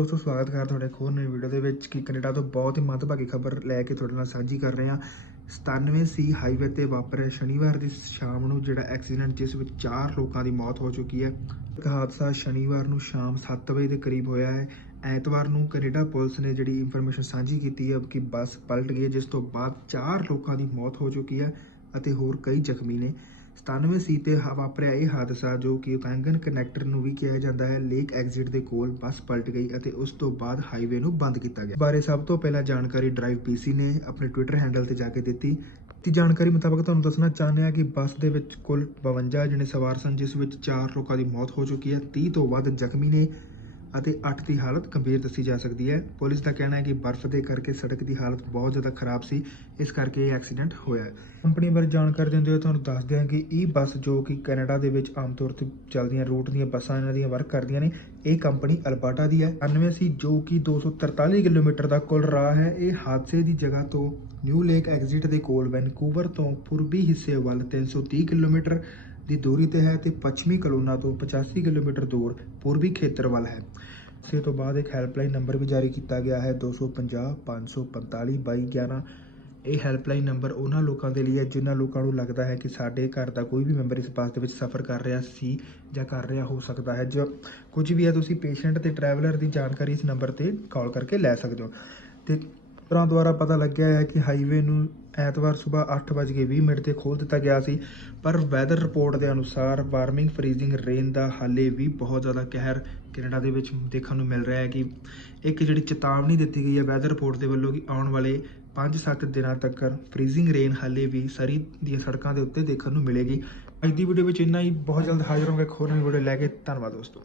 ਦੋਸਤੋ ਸਵਾਗਤ ਕਰ ਤੁਹਾਡੇ ਇੱਕ ਹੋਰ ਨਵੀਂ ਵੀਡੀਓ ਦੇ ਵਿੱਚ ਕਿ ਕੈਨੇਡਾ ਤੋਂ ਬਹੁਤ ਹੀ ਮੰਦਭਾਗੀ ਖਬਰ ਲੈ ਕੇ ਤੁਹਾਡੇ ਨਾਲ ਸਾਂਝੀ ਕਰ ਰਹੇ ਹਾਂ। 97C ਹਾਈਵੇ ਤੇ ਵਾਪਰਿਆ ਸ਼ਨੀਵਾਰ ਦੀ ਸ਼ਾਮ ਨੂੰ ਜਿਹੜਾ ਐਕਸੀਡੈਂਟ ਜਿਸ ਵਿੱਚ 4 ਲੋਕਾਂ ਦੀ ਮੌਤ ਹੋ ਚੁੱਕੀ ਹੈ। ਇੱਕ ਹਾਦਸਾ ਸ਼ਨੀਵਾਰ ਨੂੰ ਸ਼ਾਮ 7 ਵਜੇ ਦੇ ਕਰੀਬ ਹੋਇਆ ਹੈ। ਐਤਵਾਰ ਨੂੰ ਕੈਨੇਡਾ ਪੁਲਿਸ ਨੇ ਜਿਹੜੀ ਇਨਫੋਰਮੇਸ਼ਨ ਸਾਂਝੀ ਕੀਤੀ ਹੈ ਕਿ ਬੱਸ ਪਲਟ ਗਈ ਹੈ, ਜਿਸ ਤੋਂ ਬਾਅਦ 4 ਲੋਕਾਂ ਦੀ ਮੌਤ ਹੋ ਚੁੱਕੀ ਹੈ ਅਤੇ ਹੋਰ ਕਈ ਜ਼ਖਮੀ ਨੇ। 97C ਤੇ ਵਾਪਰਿਆ ਇਹ ਹਾਦਸਾ ਜੋ ਕਿ ਓਕਾਂਗਨ ਕਨੈਕਟਰ ਨੂੰ ਵੀ ਕਿਹਾ ਜਾਂਦਾ ਹੈ, ਲੇਕ ਐਗਜ਼ਿਟ ਦੇ ਕੋਲ ਬੱਸ ਪਲਟ ਗਈ ਅਤੇ ਉਸ ਤੋਂ ਬਾਅਦ ਹਾਈਵੇ ਨੂੰ ਬੰਦ ਕੀਤਾ ਗਿਆ। ਇਸ ਬਾਰੇ ਸਭ ਤੋਂ ਪਹਿਲਾਂ ਜਾਣਕਾਰੀ ਡਰਾਈਵ ਪੀਸੀ ਨੇ ਆਪਣੇ ਟਵਿੱਟਰ ਹੈਂਡਲ ਤੇ ਜਾ ਕੇ ਦਿੱਤੀ। ਦੀ ਜਾਣਕਾਰੀ ਮੁਤਾਬਕ ਤੁਹਾਨੂੰ ਦੱਸਣਾ ਚਾਹੁੰਦੇ ਹਾਂ ਕਿ ਬੱਸ ਦੇ ਵਿੱਚ ਕੁੱਲ 52 ਜਣੇ ਸਵਾਰ ਸਨ, ਜਿਸ ਵਿੱਚ 4 ਲੋਕਾਂ ਦੀ ਮੌਤ ਹੋ ਚੁੱਕੀ ਹੈ, 30 ਤੋਂ ਵੱਧ ਜ਼ਖਮੀ ਨੇ ਅਤੇ 8 ਦੀ ਹਾਲਤ ਗੰਭੀਰ ਦੱਸੀ ਜਾ ਸਕਦੀ ਹੈ। ਪੁਲਿਸ ਦਾ ਕਹਿਣਾ ਹੈ ਕਿ ਬਰਫ਼ ਦੇ ਕਰਕੇ ਸੜਕ ਦੀ ਹਾਲਤ ਬਹੁਤ ਜ਼ਿਆਦਾ ਖਰਾਬ ਸੀ, ਇਸ ਕਰਕੇ ਇਹ ਐਕਸੀਡੈਂਟ ਹੋਇਆ। ਕੰਪਨੀ ਬਾਰੇ ਜਾਣਕਾਰੀ ਦਿੰਦੇ ਹੋਏ ਤੁਹਾਨੂੰ ਦੱਸਦੇ ਹਾਂ ਕਿ ਇਹ ਬੱਸ ਜੋ ਕਿ ਕੈਨੇਡਾ ਦੇ ਵਿੱਚ ਆਮ ਤੌਰ ਤੇ ਚੱਲਦੀਆਂ ਰੂਟ ਦੀਆਂ ਬੱਸਾਂ ਇਹਨਾਂ ਦੀਆਂ ਵਰਕ ਕਰਦੀਆਂ ਨੇ। ਇਹ ਕੰਪਨੀ ਅਲਬਰਟਾ ਦੀ ਹੈ। 99C ਜੋ ਕਿ 243 ਕਿਲੋਮੀਟਰ ਦਾ ਕੁੱਲ ਰਾਹ ਹੈ। ਇਹ ਹਾਦਸੇ ਦੀ ਜਗ੍ਹਾ ਤੋਂ ਨਿਊ ਲੇਕ ਐਗਜ਼ਿਟ ਦੇ ਕੋਲ ਵੈਨਕੂਵਰ ਤੋਂ ਪੂਰਬੀ ਹਿੱਸੇ ਵੱਲ 330 ਕਿਲੋਮੀਟਰ ਦੀ ਦੂਰੀ ਤੇ ਹੈ ਤੇ ਪੱਛਮੀ ਕਲੋਨਾ ਤੋਂ 85 ਕਿਲੋਮੀਟਰ ਦੂਰ ਪੂਰਬੀ ਖੇਤਰ ਵੱਲ ਹੈ। ਇਸੇ ਤੋਂ ਬਾਅਦ ਇੱਕ ਹੈਲਪਲਾਈਨ ਨੰਬਰ ਵੀ ਜਾਰੀ ਕੀਤਾ ਗਿਆ ਹੈ, 250 545 2211। ਇਹ ਹੈਲਪਲਾਈਨ ਨੰਬਰ ਉਹਨਾਂ ਲੋਕਾਂ ਦੇ ਲਈ ਹੈ ਜਿਨ੍ਹਾਂ ਲੋਕਾਂ ਨੂੰ ਲੱਗਦਾ ਹੈ ਕਿ ਸਾਡੇ ਘਰ ਦਾ ਕੋਈ ਵੀ ਮੈਂਬਰ ਇਸ ਬੱਸ ਦੇ ਵਿੱਚ ਸਫ਼ਰ ਕਰ ਰਿਹਾ ਸੀ ਜਾਂ ਕਰ ਰਿਹਾ ਹੋ ਸਕਦਾ ਹੈ। ਜਾਂ ਕੁਝ ਵੀ ਹੈ, ਤੁਸੀਂ ਪੇਸ਼ੈਂਟ ਤੇ ਟਰੈਵਲਰ ਦੀ ਜਾਣਕਾਰੀ ਇਸ ਨੰਬਰ ਤੇ ਕਾਲ ਕਰਕੇ ਲੈ ਸਕਦੇ ਹੋ। ਤੇ ਖਬਰਾਂ ਦੁਆਰਾ ਪਤਾ ਲੱਗਿਆ ਹੈ ਕਿ ਹਾਈਵੇ ਨੂੰ ਐਤਵਾਰ ਸਵੇਰ 8:20 ਤੇ ਖੋਲ੍ਹ ਦਿੱਤਾ ਗਿਆ ਸੀ, ਪਰ ਵੈਦਰ ਰਿਪੋਰਟ ਦੇ ਅਨੁਸਾਰ ਵਾਰਮਿੰਗ ਫਰੀਜ਼ਿੰਗ ਰੇਨ ਦਾ ਹਾਲੇ ਵੀ ਬਹੁਤ ਜ਼ਿਆਦਾ ਕਹਿਰ ਕੈਨੇਡਾ ਦੇ ਵਿੱਚ ਦੇਖਣ ਨੂੰ ਮਿਲ ਰਿਹਾ ਹੈ। ਕਿ ਇੱਕ ਜਿਹੜੀ ਚੇਤਾਵਨੀ ਦਿੱਤੀ ਗਈ ਹੈ ਵੈਦਰ ਰਿਪੋਰਟ ਦੇ ਵੱਲੋਂ ਕਿ ਆਉਣ ਵਾਲੇ 5-7 ਦਿਨਾਂ ਤੱਕ ਫਰੀਜ਼ਿੰਗ ਰੇਨ ਹਾਲੇ ਵੀ ਸਰੀ ਦੀਆਂ ਸੜਕਾਂ ਦੇ ਉੱਤੇ ਦੇਖਣ ਨੂੰ ਮਿਲੇਗੀ। ਅੱਜ ਦੀ ਵੀਡੀਓ ਵਿੱਚ ਇੰਨਾ ਹੀ। ਬਹੁਤ ਜਲਦ ਹਾਜ਼ਰ ਹੋਵਾਂਗੇ ਇੱਕ ਹੋਰ ਨਵੀਂ ਵੀਡੀਓ ਲੈ ਕੇ। ਧੰਨਵਾਦ ਦੋਸਤੋ।